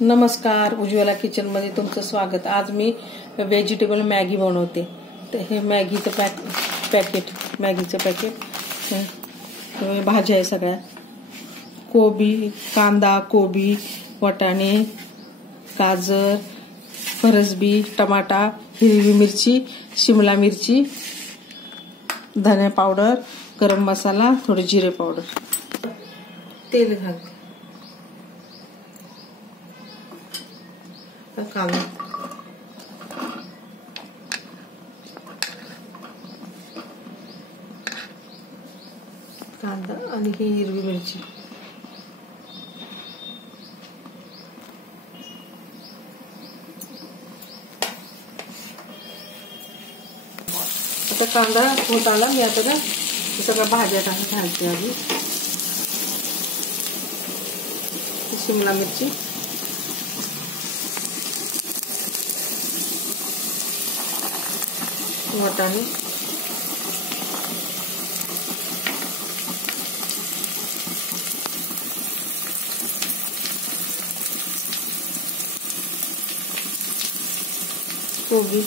नमस्कार, उज्ज्वला किचनमध्ये तुमचं स्वागत। आज मी व्हेजिटेबल मॅगी बनवते। तर हे मॅगीचं मॅगीचं पॅकेट भाज्या आहे सगळ्या, कोबी, कांदा, कोबी, वाटाणे, गाजर, फरसबी, टमाटा, हिरवी मिरची, शिमला मिरची, धने पावडर, गरम मसाला, थोडे जिरे पावडर, तेल घालते, कांदा आणि ही हिरवी मिरची। आता कांदा होत आला, मी आता ना सगळ्या भाज्या घालते। आधी शिमला मिरची, वाटाणे, कोबी,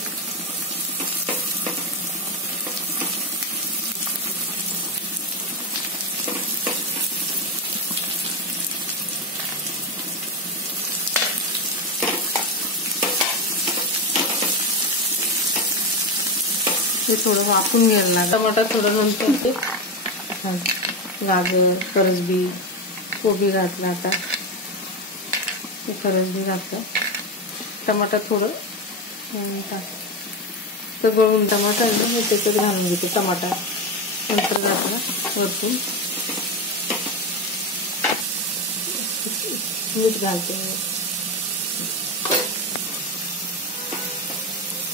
हे थोडं वाफून घ्यायला लागेल। टमाटर थोडं नंतर ते गाजर, फरसबी, कोबी घातला, आता ते फरसबी घातलं, टमाटर थोडं तर गळून टमाटर मी त्याच्यात घालून घेते। टमाटर नंतर घातला वरतून, मीठ घालते,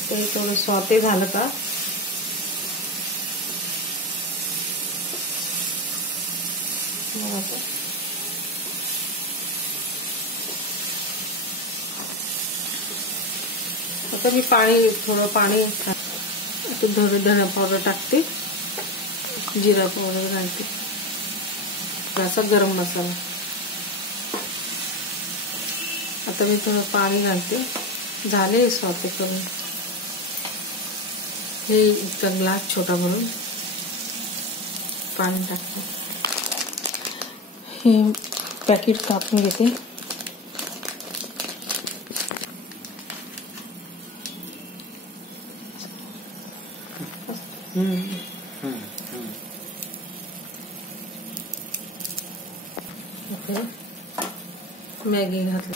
ते थोडं सॉटे झालं का आता मी थोडं पाणी धने पावडर टाकते, जिरा पावडर घालते, असा गरम मसाला। आता मी थोडं पाणी घालते, झाले सॉटे करून। हे इतका ग्लास छोटा भरून पाणी टाकते, हे पॅकेट कापून घेते, मॅगी घातली,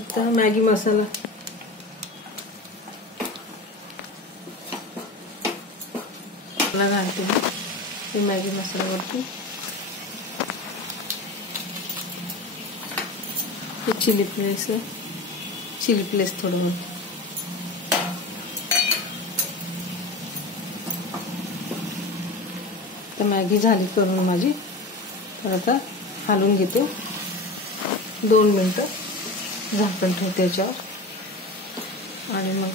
आता मॅगी मसाला घालते, ते मॅगी मसाल्यावरती चिली प्लेस थोडं, तर मॅगी झाली करून माझी। तर आता हलवून घेते, 2 मिनिटं झाकण ठेवते याच्यावर, आणि मग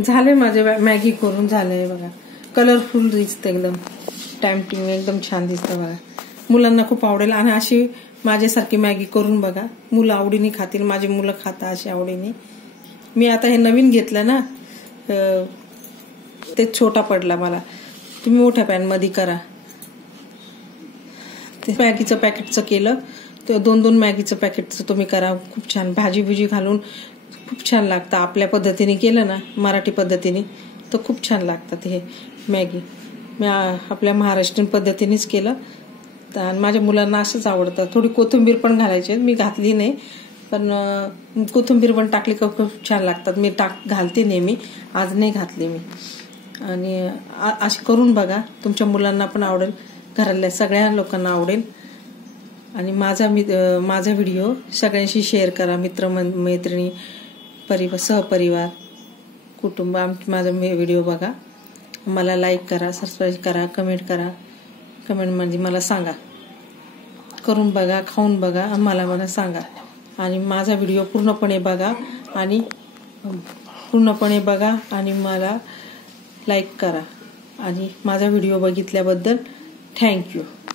झाले माझे मॅगी करून झालंय बघा। कलरफुल दिसतं, एकदम टेम्पटिंग, एकदम छान दिसतं बघा। मुलांना खूप आवडेल, आणि अशी माझ्यासारखी मॅगी करून बघा, मुलं आवडीने खातील, माझी मुलं खाता अशी आवडीने। मी आता हे नवीन घेतलं ना, ते छोटा पडला मला, तुम्ही मोठ्या पॅन मध्ये करा। ते मॅगीचं पॅकेटचं केलं, तर 2-2 मॅगीचं पॅकेटचं तुम्ही करा, खूप छान भाजी भुजी घालून खूप छान लागतं। आपल्या पद्धतीने केलं ना, मराठी पद्धतीने, तर खूप छान लागतात हे मॅगी। मी आपल्या महाराष्ट्रीयन पद्धतीनेच केलं, तर माझ्या मुलांना असंच आवडतं। थोडी कोथिंबीर पण घालायची, मी घातली नाही, पण कोथिंबीर पण टाकली का खूप छान लागतात। मी घालते नेहमी, आज नाही घातली मी। आणि अशी करून बघा, तुमच्या मुलांना पण आवडेल, घरातल्या सगळ्या लोकांना आवडेल। आणि माझा व्हिडिओ सगळ्यांशी शेअर करा, मित्र-मैत्रिणी, सहपरिवार, कुटुंब, माझा व्हिडिओ बघा, मला लाईक करा, सबस्क्राईब करा, कमेंट करा, कमेंटमध्ये मला सांगा, करून बघा, खाऊन बघा, मला सांगा। आणि माझा व्हिडिओ पूर्णपणे बघा आणि मला लाईक करा आणि माझा व्हिडिओ बघितल्याबद्दल थँक्यू.